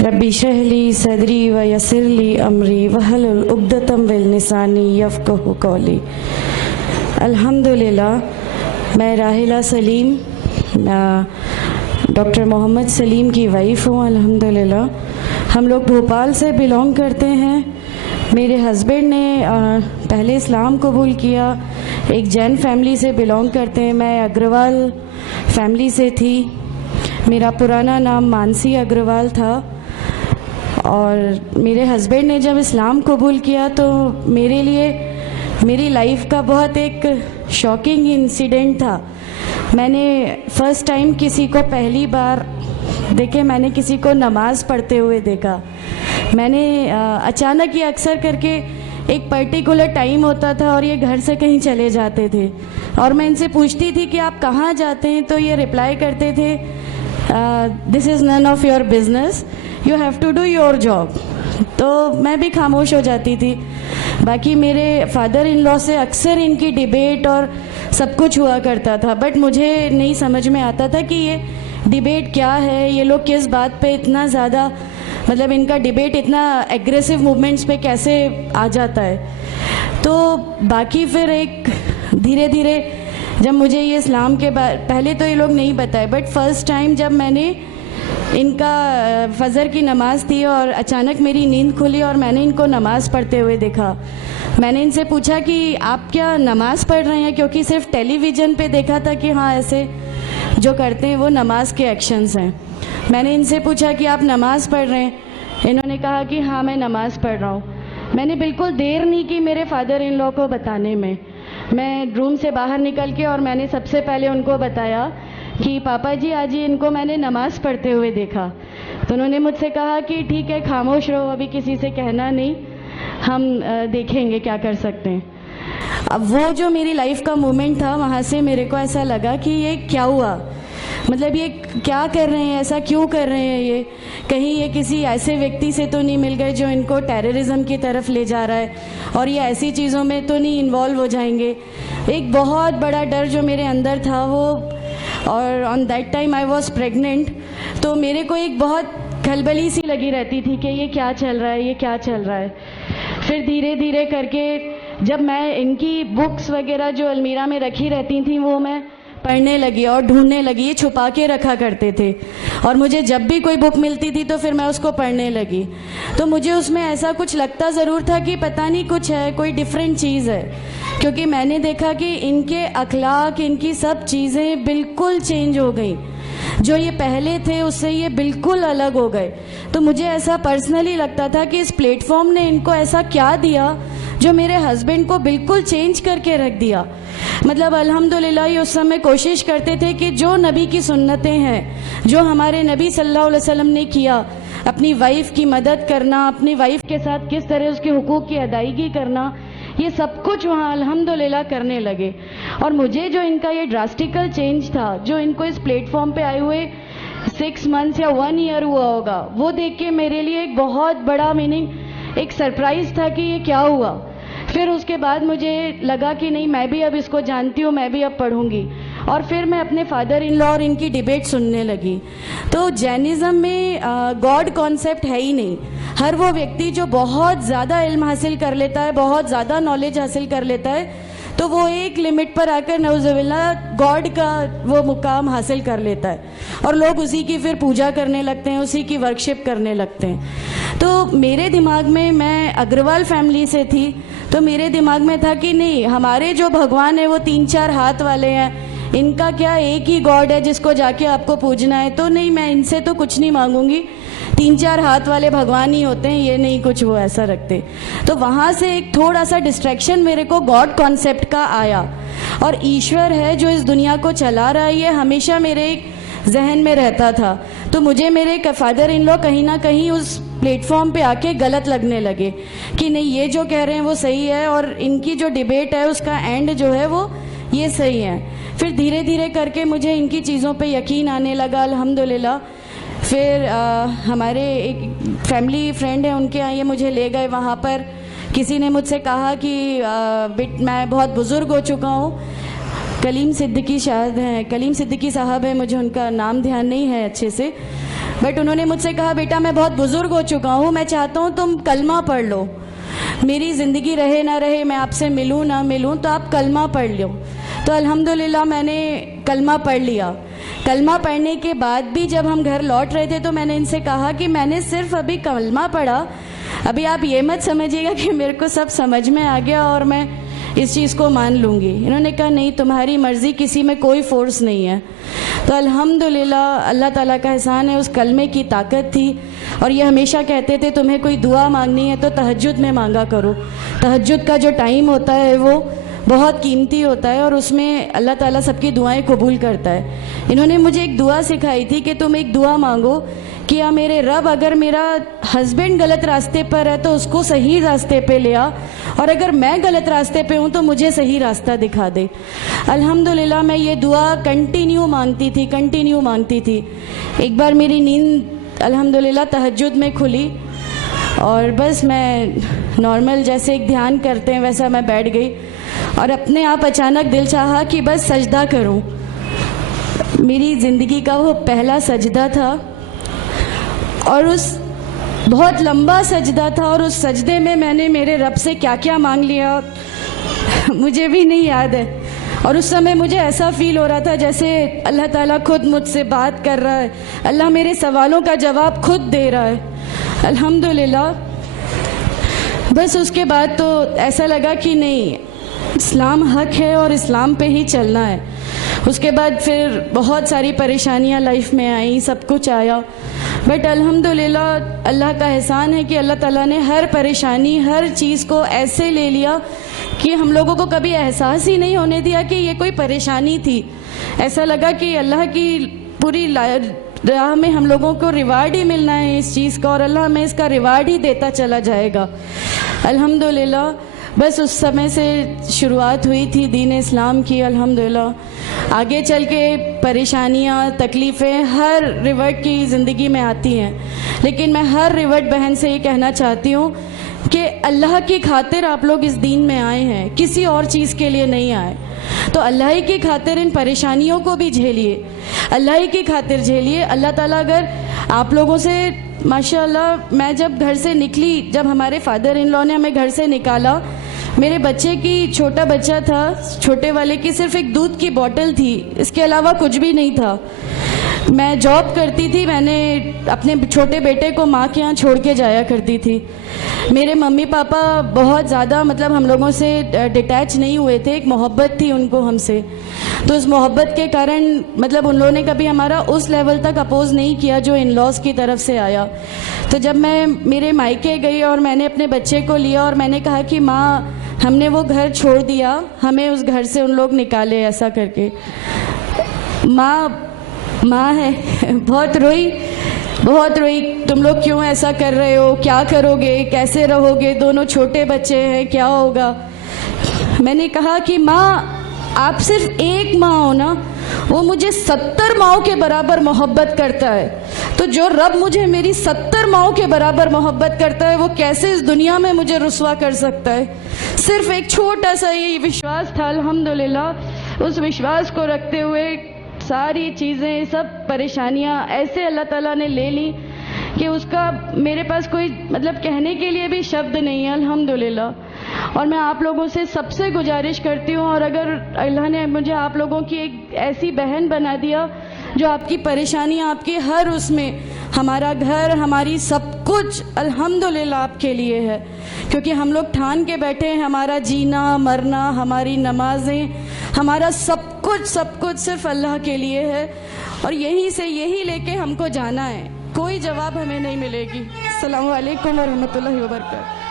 रब्बी शहली सदरी व यसिरली अमरी वहलुल उक़्दतम मिन लिसानी यफ़क़हू क़ौली। अल्हम्दुलिल्लाह, मैं राहिला सलीम डॉक्टर मोहम्मद सलीम की वाइफ़ हूँ। अल्हम्दुलिल्लाह, हम लोग भोपाल से बिलोंग करते हैं। मेरे हस्बैंड ने पहले इस्लाम कबूल किया, एक जैन फैमिली से बिलोंग करते हैं। मैं अग्रवाल फैमिली से थी। मेरा पुराना नाम मानसी अग्रवाल था और मेरे हस्बैंड ने जब इस्लाम कबूल किया तो मेरे लिए मेरी लाइफ का बहुत एक शॉकिंग इंसिडेंट था। मैंने फ़र्स्ट टाइम किसी को पहली बार मैंने किसी को नमाज़ पढ़ते हुए देखा। मैंने अचानक ये अक्सर करके एक पर्टिकुलर टाइम होता था और ये घर से कहीं चले जाते थे और मैं इनसे पूछती थी कि आप कहाँ जाते हैं, तो ये रिप्लाई करते थे this is none of your business, you have to do your job. तो मैं भी खामोश हो जाती थी। बाकी मेरे फादर इन लॉ से अक्सर इनकी डिबेट और सब कुछ हुआ करता था, बट मुझे नहीं समझ में आता था कि ये डिबेट क्या है, ये लोग किस बात पे इतना ज़्यादा इनका डिबेट इतना एग्रेसिव मूवमेंट्स पे कैसे आ जाता है। तो बाकी फिर एक धीरे धीरे जब मुझे ये इस्लाम के पहले तो ये लोग नहीं बताए, बट फर्स्ट टाइम जब मैंने इनका फजर की नमाज़ थी और अचानक मेरी नींद खुली और मैंने इनको नमाज़ पढ़ते हुए देखा। मैंने इनसे पूछा कि आप क्या नमाज़ पढ़ रहे हैं, क्योंकि सिर्फ टेलीविज़न पे देखा था कि हाँ ऐसे जो करते हैं वो नमाज के एक्शंस हैं। मैंने इनसे पूछा कि आप नमाज़ पढ़ रहे हैं, इन्होंने कहा कि हाँ मैं नमाज़ पढ़ रहा हूँ। मैंने बिल्कुल देर नहीं की मेरे फादर इन लॉ को बताने में। मैं रूम से बाहर निकल के और मैंने सबसे पहले उनको बताया कि पापा जी आज ही इनको मैंने नमाज़ पढ़ते हुए देखा। तो उन्होंने मुझसे कहा कि ठीक है खामोश रहो, अभी किसी से कहना नहीं, हम देखेंगे क्या कर सकते हैं। अब वो जो मेरी लाइफ का मोमेंट था, वहाँ से मेरे को ऐसा लगा कि ये क्या हुआ, ये क्या कर रहे हैं, ऐसा क्यों कर रहे हैं, ये कहीं ये किसी ऐसे व्यक्ति से तो नहीं मिल गए जो इनको टेररिज्म की तरफ ले जा रहा है और ये ऐसी चीज़ों में तो नहीं इन्वॉल्व हो जाएंगे। एक बहुत बड़ा डर जो मेरे अंदर था वो, और on that time I was pregnant, तो मेरे को एक बहुत खलबली सी लगी रहती थी कि ये क्या चल रहा है, ये क्या चल रहा है। फिर धीरे धीरे करके जब मैं इनकी बुक्स वगैरह जो अलमीरा में रखी रहती थी वो मैं पढ़ने लगी और ढूंढने लगी। ये छुपा के रखा करते थे और मुझे जब भी कोई बुक मिलती थी तो फिर मैं उसको पढ़ने लगी। तो मुझे उसमें ऐसा कुछ लगता ज़रूर था कि पता नहीं कुछ है, कोई डिफरेंट चीज़ है, क्योंकि मैंने देखा कि इनके अखलाक, इनकी सब चीज़ें बिल्कुल चेंज हो गई। जो ये पहले थे उससे ये बिल्कुल अलग हो गए। तो मुझे ऐसा पर्सनली लगता था कि इस प्लेटफॉर्म ने इनको ऐसा क्या दिया जो मेरे हस्बैंड को बिल्कुल चेंज करके रख दिया। अल्हम्दुलिल्लाह ये उस समय कोशिश करते थे कि जो नबी की सुन्नतें हैं, जो हमारे नबी सल्लल्लाहु अलैहि वसल्लम ने किया, अपनी वाइफ की मदद करना, अपनी वाइफ के साथ किस तरह उसके हुकूक की अदायगी करना, ये सब कुछ वहाँ अल्हम्दुलिल्लाह करने लगे। और मुझे जो इनका ये ड्रास्टिकल चेंज था, जो इनको इस प्लेटफॉर्म पे आए हुए 6 मंथ्स या 1 ईयर हुआ होगा, वो देख के मेरे लिए एक बहुत बड़ा एक सरप्राइज था कि ये क्या हुआ। फिर उसके बाद मुझे लगा कि नहीं, मैं भी अब इसको जानती हूँ, मैं भी अब पढ़ूंगी। और फिर मैं अपने फादर इन लॉ और इनकी डिबेट सुनने लगी। तो जैनिज़्म में गॉड कॉन्सेप्ट है ही नहीं। हर वो व्यक्ति जो बहुत ज़्यादा इल्म हासिल कर लेता है, बहुत ज़्यादा नॉलेज हासिल कर लेता है, तो वो एक लिमिट पर आकर नऊज़ुबिल्लाह गॉड का वो मुकाम हासिल कर लेता है और लोग उसी की फिर पूजा करने लगते हैं, उसी की वर्शिप करने लगते हैं। तो मेरे दिमाग में, मैं अग्रवाल फैमिली से थी, तो मेरे दिमाग में था कि नहीं, हमारे जो भगवान है वो 3-4 हाथ वाले हैं, इनका क्या एक ही गॉड है जिसको जाके आपको पूजना है। तो नहीं, मैं इनसे तो कुछ नहीं मांगूंगी, 3-4 हाथ वाले भगवान ही होते हैं, ये नहीं कुछ वो ऐसा रखते। तो वहाँ से एक थोड़ा सा डिस्ट्रैक्शन मेरे को गॉड कॉन्सेप्ट का आया, और ईश्वर है जो इस दुनिया को चला रहा है, ये हमेशा मेरे जहन में रहता था। तो मुझे मेरे फादर इन लॉ कहीं ना कहीं उस प्लेटफॉर्म पे आके गलत लगने लगे कि नहीं, ये जो कह रहे हैं वो सही है और इनकी जो डिबेट है उसका एंड जो है वो ये सही है। फिर धीरे धीरे करके मुझे इनकी चीज़ों पे यकीन आने लगा अल्हम्दुलिल्लाह। फिर हमारे एक फैमिली फ्रेंड है, उनके यहाँ ये मुझे ले गए। वहाँ पर किसी ने मुझसे कहा कि मैं बहुत बुज़ुर्ग हो चुका हूँ, कलीम सिद्दीकी शायद हैं, कलीम सिद्दीकी साहब हैं, मुझे उनका नाम ध्यान नहीं है अच्छे से। बट उन्होंने मुझसे कहा, बेटा मैं बहुत बुजुर्ग हो चुका हूँ, मैं चाहता हूँ तुम कलमा पढ़ लो, मेरी ज़िंदगी रहे ना रहे, मैं आपसे मिलूँ ना मिलूँ, तो आप कलमा पढ़ लो। तो अल्हम्दुलिल्लाह मैंने कलमा पढ़ लिया। कलमा पढ़ने के बाद भी जब हम घर लौट रहे थे तो मैंने इनसे कहा कि मैंने सिर्फ अभी कलमा पढ़ा, अभी आप ये मत समझिएगा कि मेरे को सब समझ में आ गया और मैं इस चीज़ को मान लूँगी। इन्होंने कहा, नहीं, तुम्हारी मर्ज़ी, किसी में कोई फ़ोर्स नहीं है। तो अल्हम्दुलिल्लाह अल्लाह ताला का एहसान है, उस कलमे की ताकत थी। और ये हमेशा कहते थे, तुम्हें कोई दुआ मांगनी है तो तहज्जुद में मांगा करो। तहज्जुद का जो टाइम होता है वो बहुत कीमती होता है और उसमें अल्लाह ताला सबकी दुआएं कबूल करता है। इन्होंने मुझे एक दुआ सिखाई थी कि तुम एक दुआ मांगो कि या मेरे रब, अगर मेरा हस्बैंड गलत रास्ते पर है तो उसको सही रास्ते पे ले आ, और अगर मैं गलत रास्ते पे हूँ तो मुझे सही रास्ता दिखा दे। अल्हम्दुलिल्लाह मैं ये दुआ कंटिन्यू मांगती थी। एक बार मेरी नींद अल्हम्दुलिल्लाह तहज्जुद में खुली और बस मैं नॉर्मल जैसे एक ध्यान करते हैं वैसा मैं बैठ गई और अपने आप अचानक दिल चाहा कि बस सजदा करूं। मेरी ज़िंदगी का वो पहला सजदा था और उस बहुत लंबा सजदा था और उस सजदे में मैंने मेरे रब से क्या क्या मांग लिया मुझे भी नहीं याद है। और उस समय मुझे ऐसा फील हो रहा था जैसे अल्लाह ताला खुद मुझसे बात कर रहा है, अल्लाह मेरे सवालों का जवाब खुद दे रहा है। अल्हम्दुलिल्लाह बस उसके बाद तो ऐसा लगा कि नहीं, इस्लाम हक है और इस्लाम पे ही चलना है। उसके बाद फिर बहुत सारी परेशानियां लाइफ में आई, सब कुछ आया, बट अल्हम्दुलिल्लाह अल्लाह का एहसान है कि अल्लाह ताला ने हर परेशानी, हर चीज़ को ऐसे ले लिया कि हम लोगों को कभी एहसास ही नहीं होने दिया कि ये कोई परेशानी थी। ऐसा लगा कि अल्लाह की पूरी राह में हम लोगों को रिवार्ड ही मिलना है इस चीज़ का और अल्लाह हमें इसका रिवार्ड ही देता चला जाएगा। अल्हम्दुलिल्लाह बस उस समय से शुरुआत हुई थी दीन इस्लाम की। अल्हम्दुलिल्लाह आगे चल के परेशानियाँ, तकलीफ़ें हर रिवर्ट की ज़िंदगी में आती हैं, लेकिन मैं हर रिवर्ट बहन से ये कहना चाहती हूँ कि अल्लाह की खातिर आप लोग इस दीन में आए हैं, किसी और चीज़ के लिए नहीं आए। तो अल्लाह ही की खातिर इन परेशानियों को भी झेलिए, अल्लाह ही की खातिर झेलिए। अल्लाह ताला अगर आप लोगों से, माशाअल्लाह मैं जब घर से निकली, जब हमारे फादर इन लॉ ने हमें घर से निकाला, मेरे बच्चे की, छोटा बच्चा था, छोटे वाले की सिर्फ एक दूध की बोतल थी, इसके अलावा कुछ भी नहीं था। मैं जॉब करती थी, मैंने अपने छोटे बेटे को माँ के यहाँ छोड़ के जाया करती थी। मेरे मम्मी पापा बहुत ज़्यादा मतलब हम लोगों से डिटैच नहीं हुए थे, एक मोहब्बत थी उनको हमसे, तो उस मोहब्बत के कारण मतलब उन लोगों ने कभी हमारा उस लेवल तक अपोज़ नहीं किया जो इन लॉज की तरफ से आया। तो जब मैं मेरे मायके गई और मैंने अपने बच्चे को लिया और मैंने कहा कि माँ हमने वो घर छोड़ दिया, हमें उस घर से उन लोग निकाले, ऐसा करके माँ है बहुत रोई, तुम लोग क्यों ऐसा कर रहे हो, क्या करोगे, कैसे रहोगे, दोनों छोटे बच्चे हैं, क्या होगा। मैंने कहा कि माँ आप सिर्फ एक माँ हो ना, वो मुझे 70 माँओं के बराबर मोहब्बत करता है, तो जो रब मुझे मेरी 70 माँओं के बराबर मोहब्बत करता है वो कैसे इस दुनिया में मुझे रुस्वा कर सकता है। सिर्फ एक छोटा सा ये विश्वास था। अल्हम्दुलिल्लाह उस विश्वास को रखते हुए सारी चीज़ें, सब परेशानियां ऐसे अल्लाह ताला ने ले ली कि उसका मेरे पास कोई मतलब कहने के लिए भी शब्द नहीं है। अल्हम्दुलिल्लाह। और मैं आप लोगों से सबसे गुजारिश करती हूँ, और अगर अल्लाह ने मुझे आप लोगों की एक ऐसी बहन बना दिया जो आपकी परेशानियां, आपकी हर उसमें, हमारा घर, हमारी सब कुछ अल्हम्दुलिल्लाह आपके लिए है, क्योंकि हम लोग ठान के बैठे हैं हमारा जीना मरना, हमारी नमाजें, हमारा सब कुछ सिर्फ अल्लाह के लिए है और यहीं से यही लेके हमको जाना है, कोई जवाब हमें नहीं मिलेगी। अस्सलामु अलैकुम व रहमतुल्लाहि व बरकातहू।